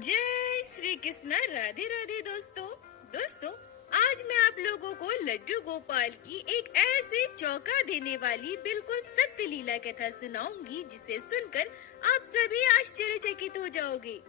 जय श्री कृष्ण। राधे राधे दोस्तों आज मैं आप लोगों को लड्डू गोपाल की एक ऐसे चौंका देने वाली बिल्कुल सत्य लीला कथा सुनाऊंगी जिसे सुनकर आप सभी आश्चर्यचकित हो जाओगे।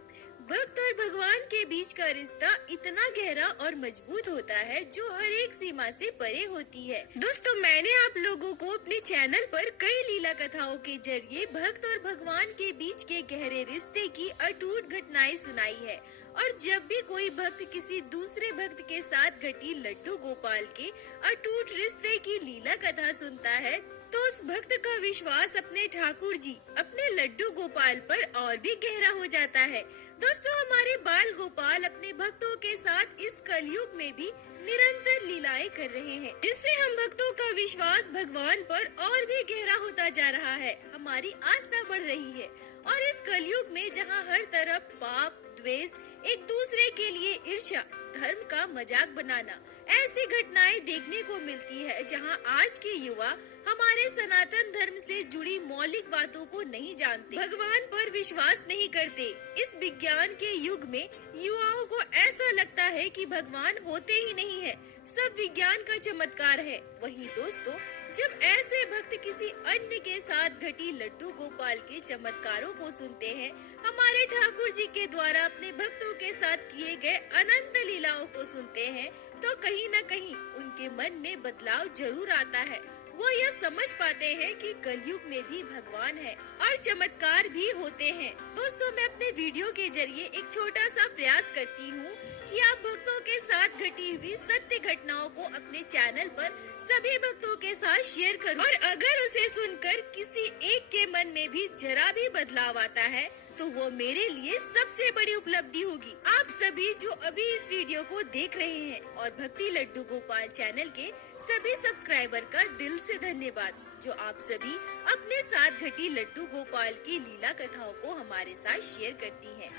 भक्त और भगवान के बीच का रिश्ता इतना गहरा और मजबूत होता है जो हर एक सीमा से परे होती है। दोस्तों, मैंने आप लोगों को अपने चैनल पर कई लीला कथाओं के जरिए भक्त और भगवान के बीच के गहरे रिश्ते की अटूट घटनाएं सुनाई है। और जब भी कोई भक्त किसी दूसरे भक्त के साथ घटी लड्डू गोपाल के अटूट रिश्ते की लीला कथा सुनता है तो उस भक्त का विश्वास अपने ठाकुर जी, अपने लड्डू गोपाल पर और भी गहरा हो जाता है। दोस्तों, हमारे बाल गोपाल अपने भक्तों के साथ इस कलयुग में भी निरंतर लीलाएं कर रहे हैं, जिससे हम भक्तों का विश्वास भगवान पर और भी गहरा होता जा रहा है। हमारी आस्था बढ़ रही है और इस कलयुग में जहां हर तरफ पाप, द्वेष, एक दूसरे के लिए ईर्ष्या, धर्म का मजाक बनाना, ऐसी घटनाएं देखने को मिलती है जहां आज के युवा हमारे सनातन धर्म से जुड़ी मौलिक बातों को नहीं जानते, भगवान पर विश्वास नहीं करते। इस विज्ञान के युग में युवाओं को ऐसा लगता है कि भगवान होते ही नहीं है, सब विज्ञान का चमत्कार है। वहीं दोस्तों, जब ऐसे भक्त किसी अन्य के साथ घटी लड्डू गोपाल के चमत्कारों को सुनते हैं, हमारे ठाकुर जी के द्वारा अपने भक्तों के साथ किए गए अनंत लीलाओं को सुनते हैं, तो कहीं न कहीं उनके मन में बदलाव जरूर आता है। वो यह समझ पाते हैं कि कलयुग में भी भगवान है और चमत्कार भी होते हैं। दोस्तों, मैं अपने वीडियो के जरिए एक छोटा सा प्रयास करती हूँ कि आप भक्तों के साथ घटी हुई सत्य घटनाओं को अपने चैनल पर सभी भक्तों के साथ शेयर करूं। और अगर उसे सुनकर किसी एक के मन में भी जरा भी बदलाव आता है तो वो मेरे लिए सबसे बड़ी उपलब्धि होगी। आप सभी जो अभी इस वीडियो को देख रहे हैं और भक्ति लड्डू गोपाल चैनल के सभी सब्सक्राइबर का दिल से धन्यवाद, जो आप सभी अपने साथ घटी लड्डू गोपाल की लीला कथाओं को हमारे साथ शेयर करती हैं।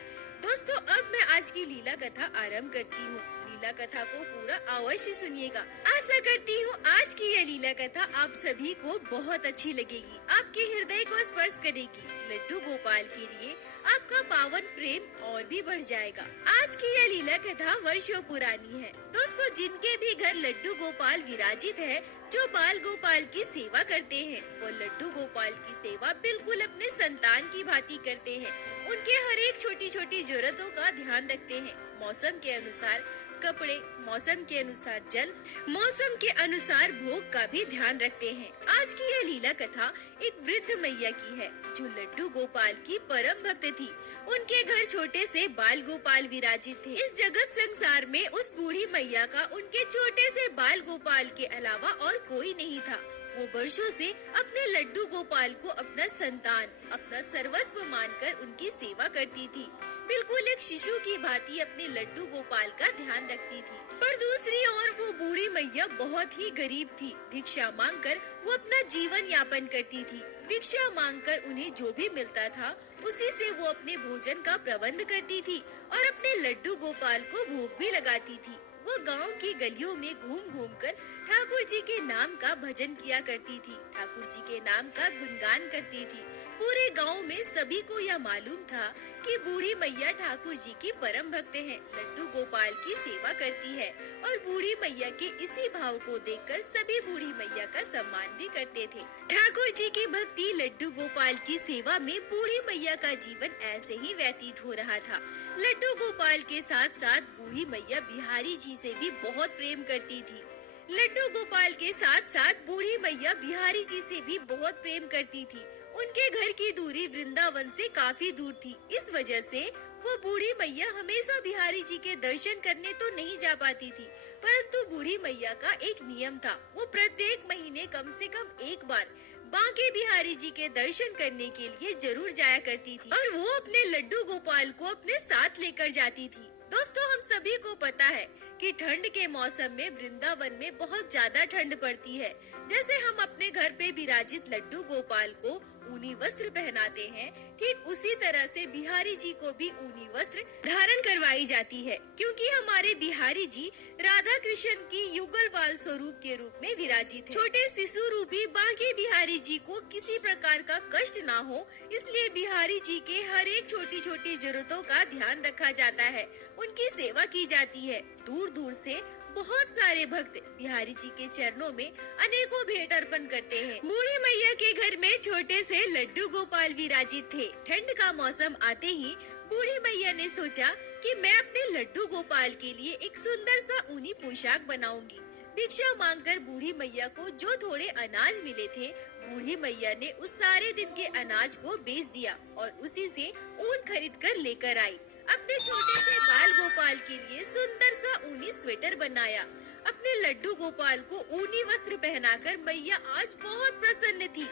दोस्तों, अब मैं आज की लीला कथा आरंभ करती हूँ। लीला कथा को पूरा अवश्य सुनिएगा। आशा करती हूँ आज की यह लीला कथा आप सभी को बहुत अच्छी लगेगी, आपके हृदय को स्पर्श करेगी। लड्डू गोपाल के लिए आपका पावन प्रेम और भी बढ़ जाएगा। आज की यह लीला कथा वर्षों पुरानी है। दोस्तों, जिनके भी घर लड्डू गोपाल विराजित है, जो बाल गोपाल की सेवा करते हैं, वो लड्डू गोपाल की सेवा बिल्कुल अपने संतान की भांति करते हैं। उनके हर एक छोटी छोटी जरूरतों का ध्यान रखते हैं। मौसम के अनुसार कपड़े, मौसम के अनुसार जल, मौसम के अनुसार भोग का भी ध्यान रखते हैं। आज की यह लीला कथा एक वृद्ध मैया की है जो लड्डू गोपाल की परम भक्त थी। उनके घर छोटे से बाल गोपाल विराजित थे। इस जगत संसार में उस बूढ़ी मैया का उनके छोटे से बाल गोपाल के अलावा और कोई नहीं था। वो वर्षों से अपने लड्डू गोपाल को अपना संतान, अपना सर्वस्व मानकर उनकी सेवा करती थी। बिल्कुल एक शिशु की भांति अपने लड्डू गोपाल का ध्यान रखती थी। पर दूसरी ओर वो बूढ़ी मैया बहुत ही गरीब थी। भिक्षा मांगकर वो अपना जीवन यापन करती थी। भिक्षा मांगकर उन्हें जो भी मिलता था उसी से वो अपने भोजन का प्रबंध करती थी और अपने लड्डू गोपाल को भोग भी लगाती थी। वो गांव की गलियों में घूम घूम कर ठाकुर जी के नाम का भजन किया करती थी, ठाकुर जी के नाम का गुणगान करती थी। पूरे गांव में सभी को यह मालूम था कि बूढ़ी मैया ठाकुर जी की परम भक्त हैं, लड्डू गोपाल की सेवा करती है। और बूढ़ी मैया के इसी भाव को देखकर सभी बूढ़ी मैया का सम्मान भी करते थे। ठाकुर जी की भक्ति, लड्डू गोपाल की सेवा में बूढ़ी मैया का जीवन ऐसे ही व्यतीत हो रहा था। लड्डू गोपाल के साथ साथ बूढ़ी मैया बिहारी जी से भी बहुत प्रेम करती थी। लड्डू गोपाल के साथ साथ बूढ़ी मैया बिहारी जी से भी बहुत प्रेम करती थी। उनके घर की दूरी वृंदावन से काफी दूर थी। इस वजह से वो बूढ़ी मैया हमेशा बिहारी जी के दर्शन करने तो नहीं जा पाती थी, परंतु बूढ़ी मैया का एक नियम था। वो प्रत्येक महीने कम से कम एक बार बांके बिहारी जी के दर्शन करने के लिए जरूर जाया करती थी और वो अपने लड्डू गोपाल को अपने साथ लेकर जाती थी। दोस्तों, हम सभी को पता है कि ठंड के मौसम में वृंदावन में बहुत ज्यादा ठंड पड़ती है। जैसे हम अपने घर पे विराजित लड्डू गोपाल को ऊनी वस्त्र पहनाते हैं, ठीक उसी तरह से बिहारी जी को भी ऊनी वस्त्र धारण करवाई जाती है, क्योंकि हमारे बिहारी जी राधा कृष्ण की युगल बाल स्वरूप के रूप में विराजित है। छोटे शिशु रूपी बांके बिहारी जी को किसी प्रकार का कष्ट ना हो, इसलिए बिहारी जी के हर एक छोटी छोटी जरूरतों का ध्यान रखा जाता है, उनकी सेवा की जाती है। दूर दूर से बहुत सारे भक्त बिहारी जी के चरणों में अनेकों भेंट अर्पण करते हैं। बूढ़ी मैया के घर में छोटे से लड्डू गोपाल विराजित थे। ठंड का मौसम आते ही बूढ़ी मैया ने सोचा कि मैं अपने लड्डू गोपाल के लिए एक सुंदर सा ऊनी पोशाक बनाऊंगी। भिक्षा मांगकर बूढ़ी मैया को जो थोड़े अनाज मिले थे, बूढ़ी मैया ने उस सारे दिन के अनाज को बेच दिया और उसी से ऊन खरीद कर लेकर आई। अपने छोटे से बाल गोपाल के लिए सुंदर सा ऊनी स्वेटर बनाया। अपने लड्डू गोपाल को ऊनी वस्त्र पहनाकर मैया आज बहुत प्रसन्न थी।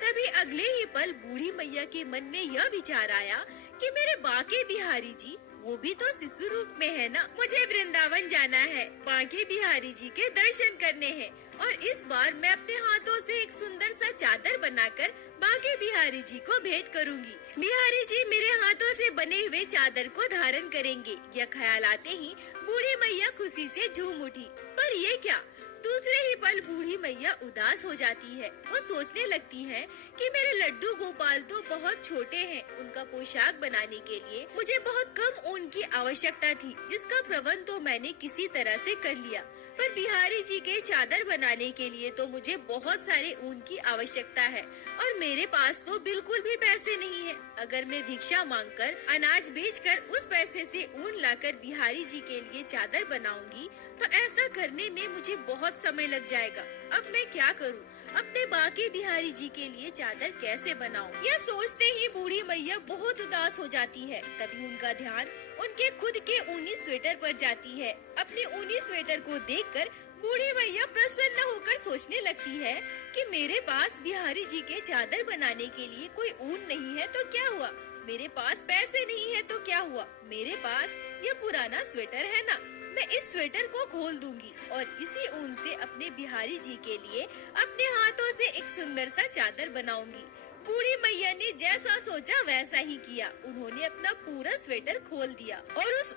तभी अगले ही पल बूढ़ी मैया के मन में यह विचार आया कि मेरे बांके बिहारी जी वो भी तो शिशु रूप में है ना, मुझे वृंदावन जाना है, बांके बिहारी जी के दर्शन करने हैं और इस बार मैं अपने हाथों से एक सुंदर सा चादर बनाकर बांके बिहारी जी को भेंट करूंगी। बिहारी जी मेरे हाथों से बने हुए चादर को धारण करेंगे। यह ख्याल आते ही बूढ़ी मैया खुशी से झूम उठी। पर ये क्या, दूसरे ही पल बूढ़ी मैया उदास हो जाती है। वो सोचने लगती है कि मेरे लड्डू गोपाल तो बहुत छोटे हैं, उनका पोशाक बनाने के लिए मुझे बहुत कम ऊन की आवश्यकता थी, जिसका प्रबंध तो मैंने किसी तरह से कर लिया। पर बिहारी जी के चादर बनाने के लिए तो मुझे बहुत सारे ऊन की आवश्यकता है और मेरे पास तो बिल्कुल भी पैसे नहीं है। अगर मैं भिक्षा मांगकर अनाज बेचकर उस पैसे से ऊन लाकर बिहारी जी के लिए चादर बनाऊंगी तो ऐसा करने में मुझे बहुत समय लग जाएगा। अब मैं क्या करूं? अपने बांके बिहारी जी के लिए चादर कैसे बनाऊं? यह सोचते ही बूढ़ी मैया बहुत उदास हो जाती है। तभी उनका ध्यान उनके खुद के ऊनी स्वेटर पर जाती है। अपने ऊनी स्वेटर को देखकर बूढ़ी मैया प्रसन्न होकर सोचने लगती है कि मेरे पास बिहारी जी के चादर बनाने के लिए कोई ऊन नहीं है तो क्या हुआ, मेरे पास पैसे नहीं है तो क्या हुआ, मेरे पास यह पुराना स्वेटर है ना, मैं इस स्वेटर को खोल दूंगी और इसी ऊन से अपने बिहारी जी के लिए अपने हाथों से एक सुंदर सा चादर बनाऊंगी। बूढ़ी मैया ने जैसा सोचा वैसा ही किया। उन्होंने अपना पूरा स्वेटर खोल दिया और उस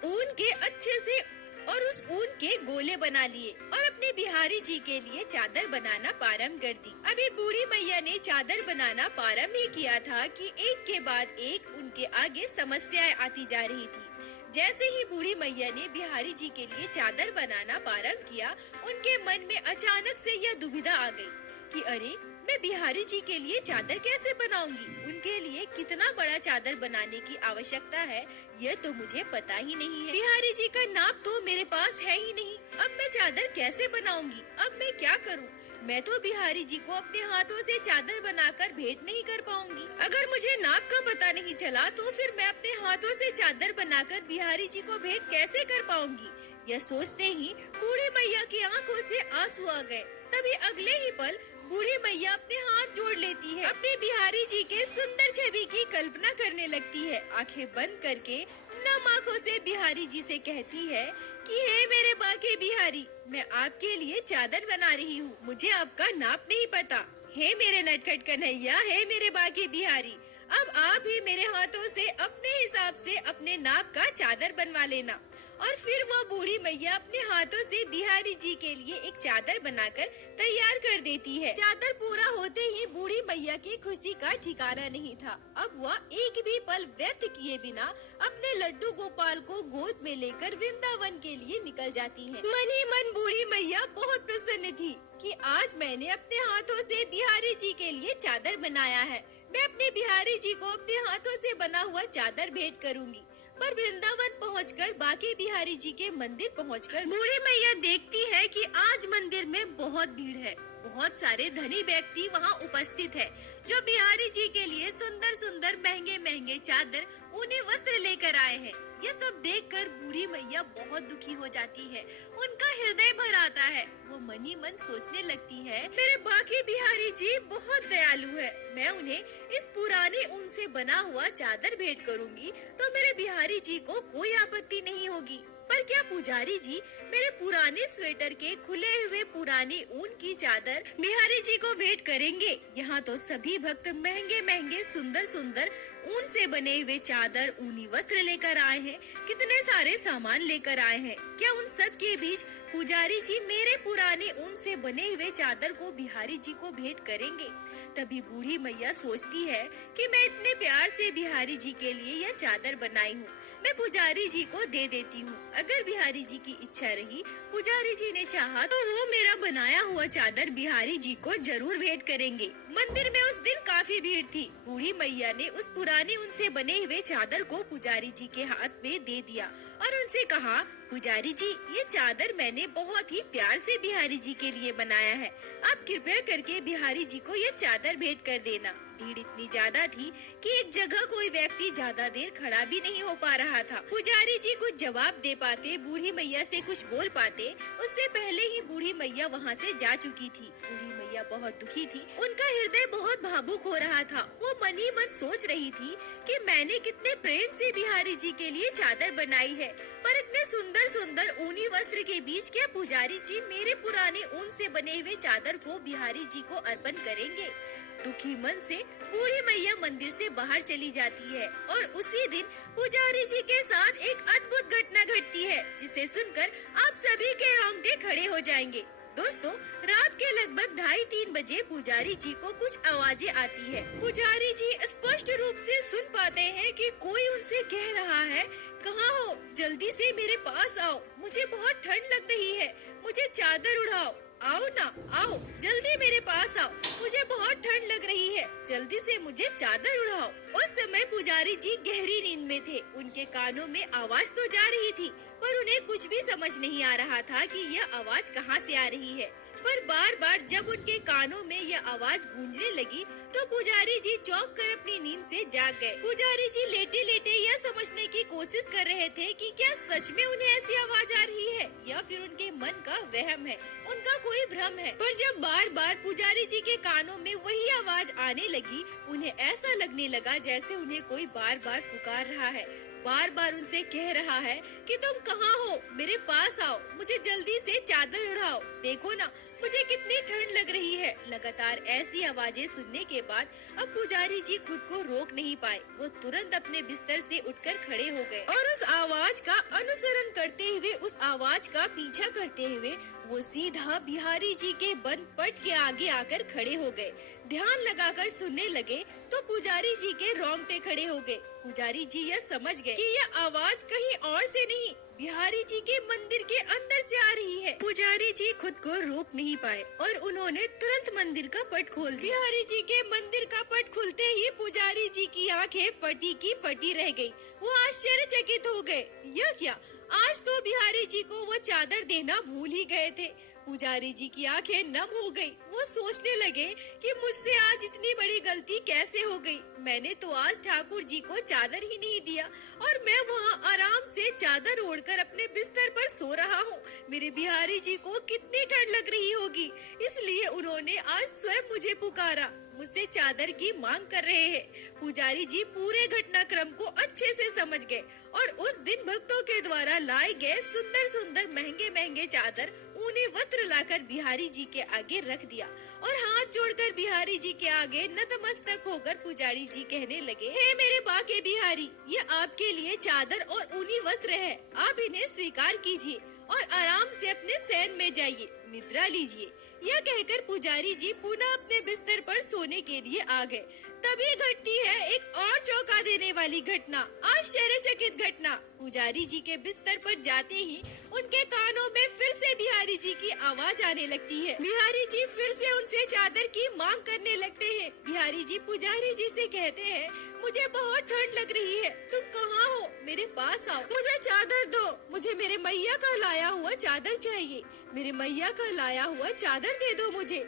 ऊन के गोले बना लिए और अपने बिहारी जी के लिए चादर बनाना प्रारंभ कर दी। अभी बूढ़ी मैया ने चादर बनाना प्रारंभ ही किया था कि एक के बाद एक उनके आगे समस्याएं आती जा रही थी। जैसे ही बूढ़ी मैया ने बिहारी जी के लिए चादर बनाना प्रारंभ किया, उनके मन में अचानक से यह दुविधा आ गई कि अरे, मैं बिहारी जी के लिए चादर कैसे बनाऊंगी? उनके लिए कितना बड़ा चादर बनाने की आवश्यकता है, यह तो मुझे पता ही नहीं है। बिहारी जी का नाप तो मेरे पास है ही नहीं। अब मैं चादर कैसे बनाऊंगी? अब मैं क्या करूं? मैं तो बिहारी जी को अपने हाथों से चादर बनाकर भेंट नहीं कर पाऊंगी। अगर मुझे नाप का पता नहीं चला तो फिर मैं अपने हाथों से चादर बनाकर बिहारी जी को भेंट कैसे कर पाऊंगी? यह सोचते ही बूढ़ी मैया की आंखों से आंसू आ गए। तभी अगले ही पल बूढ़ी मैया अपने हाथ जोड़ लेती है, अपने बिहारी जी के सुंदर छवि की कल्पना करने लगती है। आंखें बंद करके नम आंखों से बिहारी जी से कहती है कि हे मेरे बांके बिहारी, मैं आपके लिए चादर बना रही हूँ, मुझे आपका नाप नहीं पता। हे मेरे नटखट कन्हैया, हे मेरे बांके बिहारी, अब आप ही मेरे हाथों से अपने हिसाब से अपने नाप का चादर बनवा लेना। और फिर वो बूढ़ी मैया अपने हाथों से बिहारी जी के लिए एक चादर बनाकर तैयार कर देती है। चादर पूरा होते ही बूढ़ी मैया की खुशी का ठिकाना नहीं था। अब वह एक भी पल व्यर्थ किए बिना अपने लड्डू गोपाल को गोद में लेकर वृंदावन के लिए निकल जाती है। मन ही मन बूढ़ी मैया बहुत प्रसन्न थी कि आज मैंने अपने हाथों से बिहारी जी के लिए चादर बनाया है। मैं अपने बिहारी जी को अपने हाथों से बना हुआ चादर भेंट करूंगी। पर वृंदावन पहुंचकर बांके बिहारी जी के मंदिर पहुंचकर बूढ़ी मैया देखती है कि आज मंदिर में बहुत भीड़ है। बहुत सारे धनी व्यक्ति वहां उपस्थित है जो बिहारी जी के लिए सुंदर सुंदर महंगे महंगे चादर ऊनी वस्त्र लेकर आए हैं। ये सब देखकर बूढ़ी मैया बहुत दुखी हो जाती है। उनका हृदय भर आता है। वो मन ही मन सोचने लगती है, मेरे बाकी बिहारी जी बहुत दयालु है। मैं उन्हें इस पुराने ऊन से बना हुआ चादर भेंट करूंगी तो मेरे बिहारी जी को कोई आपत्ति नहीं होगी। पर क्या पुजारी जी मेरे पुराने स्वेटर के खुले हुए पुराने ऊन की चादर बिहारी जी को भेंट करेंगे? यहाँ तो सभी भक्त महंगे महंगे सुंदर सुंदर ऊन से बने हुए चादर, ऊनी वस्त्र लेकर आए हैं, कितने सारे सामान लेकर आए हैं। क्या उन सब के बीच पुजारी जी मेरे पुराने ऊन से बने हुए चादर को बिहारी जी को भेंट करेंगे? तभी बूढ़ी मैया सोचती है कि मैं इतने प्यार से बिहारी जी के लिए यह चादर बनाई हूँ, मैं पुजारी जी को दे देती हूँ। अगर बिहारी जी की इच्छा रही, पुजारी जी ने चाहा तो वो मेरा बनाया हुआ चादर बिहारी जी को जरूर भेंट करेंगे। मंदिर में उस दिन काफी भीड़ थी। बूढ़ी मैया ने उस पुराने ऊन से बने हुए चादर को पुजारी जी के हाथ में दे दिया और उनसे कहा, पुजारी जी ये चादर मैंने बहुत ही प्यार से बिहारी जी के लिए बनाया है, आप कृपया करके बिहारी जी को ये चादर भेंट कर देना। भीड़ इतनी ज्यादा थी कि एक जगह कोई व्यक्ति ज्यादा देर खड़ा भी नहीं हो पा रहा था। पुजारी जी कुछ जवाब दे पाते, बूढ़ी मैया से कुछ बोल पाते, उससे पहले ही बूढ़ी मैया वहाँ से जा चुकी थी। बूढ़ी मैया बहुत दुखी थी, उनका हृदय बहुत भावुक हो रहा था। वो मन ही मन सोच रही थी कि मैंने कितने प्रेम से बिहारी जी के लिए चादर बनाई है, पर इतने सुंदर सुंदर ऊनी वस्त्र के बीच क्या पुजारी जी मेरे पुराने ऊन से बने हुए चादर को बिहारी जी को अर्पण करेंगे? दुखी मन से बूढ़ी मैया मंदिर से बाहर चली जाती है और उसी दिन पुजारी जी के साथ एक अद्भुत घटना घटती है, जिसे सुनकर आप सभी के रोंगटे खड़े हो जाएंगे। दोस्तों, रात के लगभग 2:30-3 बजे पुजारी जी को कुछ आवाजें आती है। पुजारी जी स्पष्ट रूप से सुन पाते हैं कि कोई उनसे कह रहा है, कहाँ हो, जल्दी से मेरे पास आओ, मुझे बहुत ठंड लग रही है, मुझे चादर उड़ाओ, आओ ना, आओ जल्दी मेरे पास आओ, मुझे बहुत ठंड लग रही है, जल्दी से मुझे चादर उड़ाओ। उस समय पुजारी जी गहरी नींद में थे। उनके कानों में आवाज तो जा रही थी, पर उन्हें कुछ भी समझ नहीं आ रहा था कि यह आवाज कहाँ से आ रही है। पर बार बार जब उनके कानों में यह आवाज गूंजने लगी तो पुजारी जी चौंक कर अपनी नींद से जाग गए। पुजारी जी लेटे लेटे यह समझने की कोशिश कर रहे थे कि क्या सच में उन्हें ऐसी आवाज आ रही है या फिर उनके मन का वहम है, उनका कोई भ्रम है। पर जब बार बार पुजारी जी के कानों में वही आवाज आने लगी, उन्हें ऐसा लगने लगा जैसे उन्हें कोई बार बार पुकार रहा है, बार बार उनसे कह रहा है कि तुम कहाँ हो, मेरे पास आओ, मुझे जल्दी से चादर उड़ाओ, देखो ना मुझे कितनी ठंड लग रही है। लगातार ऐसी आवाजें सुनने के बाद अब पुजारी जी खुद को रोक नहीं पाए। वो तुरंत अपने बिस्तर से उठकर खड़े हो गए और उस आवाज का अनुसरण करते हुए, उस आवाज का पीछा करते हुए वो सीधा बिहारी जी के बंद पट के आगे आकर खड़े हो गए। ध्यान लगाकर सुनने लगे तो पुजारी जी के रोंगटे खड़े हो गए। पुजारी जी यह समझ गए कि यह आवाज कहीं और से नहीं, बिहारी जी के मंदिर के अंदर से आ रही है। पुजारी जी खुद को रोक नहीं पाए और उन्होंने तुरंत मंदिर का पट खोल दिया। बिहारी जी के मंदिर का पट खुलते ही पुजारी जी की आंखें फटी की फटी रह गई। वो आश्चर्यचकित हो गए, यह क्या, आज तो बिहारी जी को वो चादर देना भूल ही गए थे। पुजारी जी की आंखें नम हो गई। वो सोचने लगे कि मुझसे आज इतनी बड़ी गलती कैसे हो गई। मैंने तो आज ठाकुर जी को चादर ही नहीं दिया और मैं वहाँ आराम से चादर ओढ़कर अपने बिस्तर पर सो रहा हूँ। मेरे बिहारी जी को कितनी ठंड लग रही होगी, इसलिए उन्होंने आज स्वयं मुझे पुकारा, मुझसे चादर की मांग कर रहे हैं। पुजारी जी पूरे घटनाक्रम को अच्छे से समझ गए और उस दिन भक्तों के द्वारा लाए गए सुंदर सुंदर महंगे महंगे चादर, ऊनी वस्त्र लाकर बिहारी जी के आगे रख दिया और हाथ जोड़कर बिहारी जी के आगे नतमस्तक होकर पुजारी जी कहने लगे, हे मेरे बाके बिहारी, ये आपके लिए चादर और ऊनी वस्त्र है, आप इन्हें स्वीकार कीजिए और आराम से अपने शयन में जाइए, निद्रा लीजिए। यह कहकर पुजारी जी पुनः अपने बिस्तर पर सोने के लिए आ गए। तभी घटती है एक और चौंका देने वाली घटना, आश्चर्यचकित घटना। पुजारी जी के बिस्तर पर जाते ही उनके कानों में फिर से बिहारी जी की आवाज आने लगती है। बिहारी जी फिर से उनसे चादर की मांग करने लगते हैं। बिहारी जी पुजारी जी से कहते हैं, मुझे बहुत ठंड लग रही है, तुम कहाँ हो, मेरे पास आओ, मुझे चादर दो, मुझे मेरे मैया का लाया हुआ चादर चाहिए, मेरे मैया का लाया हुआ चादर दे दो, मुझे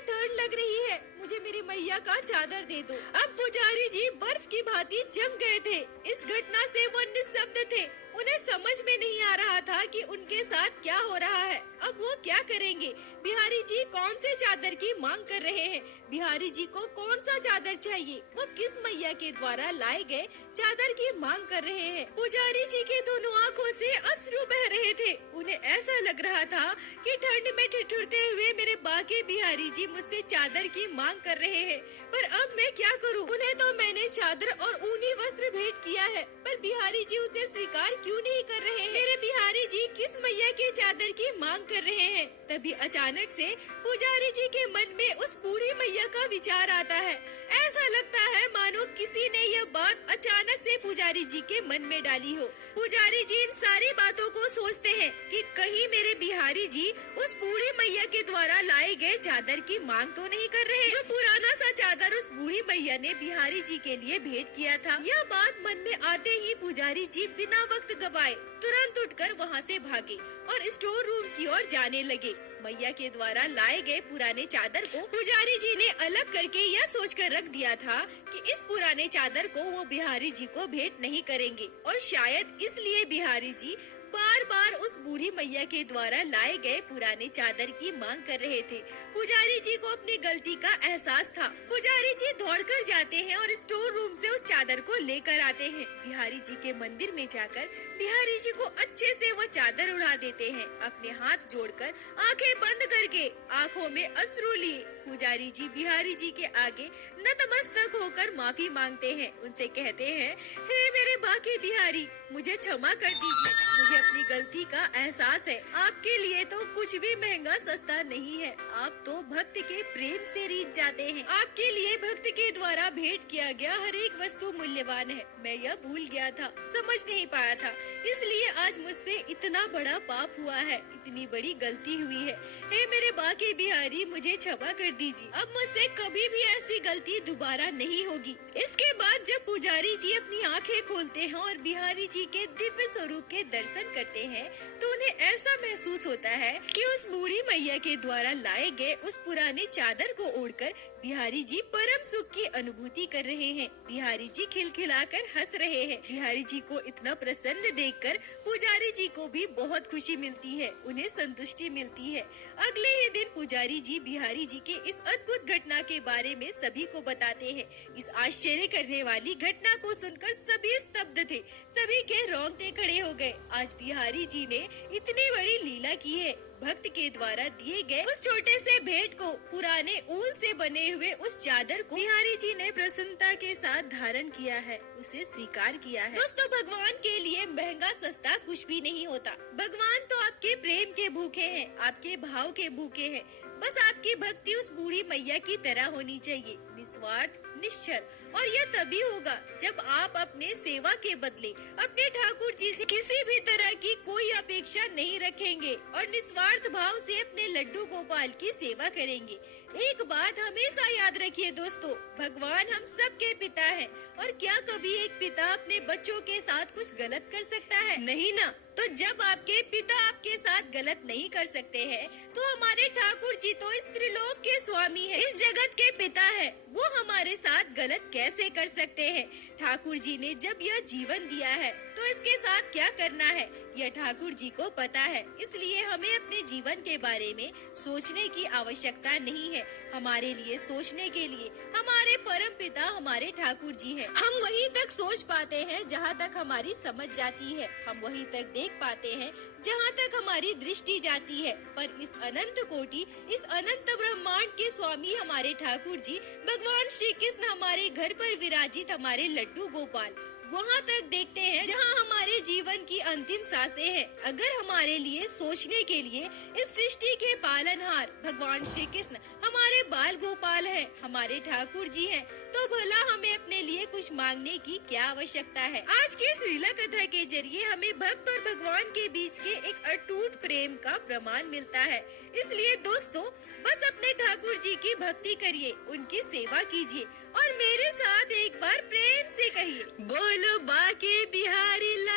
ठंड लग रही है, मुझे मेरी मैया का चादर दे दो। अब पुजारी जी बर्फ की भांति जम गए थे। इस घटना से वो निःशब्द थे। उन्हें समझ समझ में नहीं आ रहा था कि उनके साथ क्या हो रहा है। अब वो क्या करेंगे? बिहारी जी कौन से चादर की मांग कर रहे हैं? बिहारी जी को कौन सा चादर चाहिए? वो किस मैया के द्वारा लाए गए चादर की मांग कर रहे हैं? पुजारी जी के दोनों आंखों से अश्रु बह रहे थे। उन्हें ऐसा लग रहा था कि ठंड में ठिठुरते हुए मेरे बाके बिहारी जी मुझसे चादर की मांग कर रहे हैं। पर अब मैं क्या करूं? उन्हें तो मैंने चादर और ऊनी वस्त्र भेंट किया है, पर बिहारी जी उसे स्वीकार क्यों नहीं कर रहे हैं? मेरे बिहारी जी किस मैया के चादर की मांग कर रहे हैं? तभी अचानक से पुजारी जी के मन में उस बूढ़ी मैया का विचार आता है। ऐसा लगता है मानो किसी ने यह बात अचानक से पुजारी जी के मन में डाली हो। पुजारी जी इन सारी बातों को सोचते हैं कि कहीं मेरे बिहारी जी उस बूढ़ी मैया के द्वारा लाए गए चादर की मांग तो नहीं कर रहे, जो पुराना सा चादर उस बूढ़ी मैया ने बिहारी जी के लिए भेंट किया था। यह बात मन में आते ही पुजारी जी बिना वक्त गवाए तुरंत उठकर वहाँ से भागे और स्टोर रूम की ओर जाने लगे। मैया के द्वारा लाए गए पुराने चादर को पुजारी जी ने अलग करके यह सोचकर रख दिया था कि इस पुराने चादर को वो बिहारी जी को भेंट नहीं करेंगे, और शायद इसलिए बिहारी जी बार बार उस बूढ़ी मैया के द्वारा लाए गए पुराने चादर की मांग कर रहे थे। पुजारी जी को अपनी गलती का एहसास था। पुजारी जी दौड़कर जाते हैं और स्टोर रूम से उस चादर को लेकर आते हैं। बिहारी जी के मंदिर में जाकर बिहारी जी को अच्छे से वो चादर उड़ा देते हैं। अपने हाथ जोड़कर आंखें बंद करके आंखों में अश्रु लिए पुजारी जी बिहारी जी के आगे नतमस्तक होकर माफी मांगते हैं। उनसे कहते हैं, हे मेरे बाके बिहारी, मुझे क्षमा कर दीजिए। मुझे अपनी गलती का एहसास है। आपके लिए तो कुछ भी महंगा सस्ता नहीं है। आप तो भक्त के प्रेम से रीझ जाते हैं। आपके लिए भक्त के द्वारा भेंट किया गया हर एक वस्तु मूल्यवान है। मैं यह भूल गया था, समझ नहीं पाया था, इसलिए आज मुझसे इतना बड़ा पाप हुआ है, इतनी बड़ी गलती हुई है। हे मेरे बाके बिहारी, मुझे क्षमा कर दीजिए। अब मुझसे कभी भी ऐसी गलती दोबारा नहीं होगी। इसके बाद जब पुजारी जी अपनी आंखें खोलते हैं और बिहारी जी के दिव्य स्वरूप के दर्शन करते हैं, तो उन्हें ऐसा महसूस होता है कि उस बूढ़ी मैया के द्वारा लाए गए उस पुराने चादर को ओढ़कर बिहारी जी परम सुख की अनुभूति कर रहे हैं। बिहारी जी खिलखिलाकर हंस रहे हैं। बिहारी जी को इतना प्रसन्न देखकर पुजारी जी को भी बहुत खुशी मिलती है, उन्हें संतुष्टि मिलती है। अगले ही दिन पुजारी जी बिहारी जी के इस अद्भुत घटना के बारे में सभी को बताते हैं। इस आश्चर्य करने वाली घटना को सुनकर सभी स्तब्ध थे, सभी के रोंगटे खड़े हो गए। आज बिहारी जी ने इतनी बड़ी लीला की है। भक्त के द्वारा दिए गए उस छोटे से भेंट को, पुराने ऊन से बने हुए उस चादर को बिहारी जी ने प्रसन्नता के साथ धारण किया है, उसे स्वीकार किया है। दोस्तों, भगवान के लिए महंगा सस्ता कुछ भी नहीं होता। भगवान तो आपके प्रेम के भूखे हैं, आपके भाव के भूखे हैं। बस आपकी भक्ति उस बूढ़ी मैया की तरह होनी चाहिए, निस्वार्थ, निश्चल। और यह तभी होगा जब आप अपने सेवा के बदले अपने ठाकुर जी से किसी भी तरह की कोई अपेक्षा नहीं रखेंगे और निस्वार्थ भाव से अपने लड्डू गोपाल की सेवा करेंगे। एक बात हमेशा याद रखिए दोस्तों, भगवान हम सबके पिता हैं, और क्या कभी एक पिता अपने बच्चों के साथ कुछ गलत कर सकता है? नहीं ना। तो जब आपके पिता आपके साथ गलत नहीं कर सकते हैं, तो हमारे ठाकुर जी तो इस त्रिलोक के स्वामी हैं, इस जगत के पिता हैं। वो हमारे साथ गलत कैसे कर सकते हैं? ठाकुर जी ने जब यह जीवन दिया है, तो इसके साथ क्या करना है यह ठाकुर जी को पता है। इसलिए हमें अपने जीवन के बारे में सोचने की आवश्यकता नहीं है। हमारे लिए सोचने के लिए हमारे परम पिता हमारे ठाकुर जी हैं। हम वहीं तक सोच पाते हैं जहाँ तक हमारी समझ जाती है, हम वहीं तक देख पाते हैं जहाँ तक हमारी दृष्टि जाती है। पर इस अनंत कोटि, इस अनंत ब्रह्मांड के स्वामी हमारे ठाकुर जी, भगवान श्री कृष्ण हमारे घर पर विराजित हमारे लड्डू गोपाल, वहाँ तक देखते हैं जहाँ हमारे जीवन की अंतिम सांसें हैं। अगर हमारे लिए सोचने के लिए इस सृष्टि के पालनहार भगवान श्री कृष्ण हमारे बाल गोपाल हैं, हमारे ठाकुर जी हैं, तो भला हमें अपने लिए कुछ मांगने की क्या आवश्यकता है? आज की इस लीला कथा के जरिए हमें भक्त और भगवान के बीच के एक अटूट प्रेम का प्रमाण मिलता है। इसलिए दोस्तों, बस अपने ठाकुर जी की भक्ति करिए, उनकी सेवा कीजिए और मेरे साथ एक बार प्रेम से कहिए, बोलो बाके बिहारी लाल।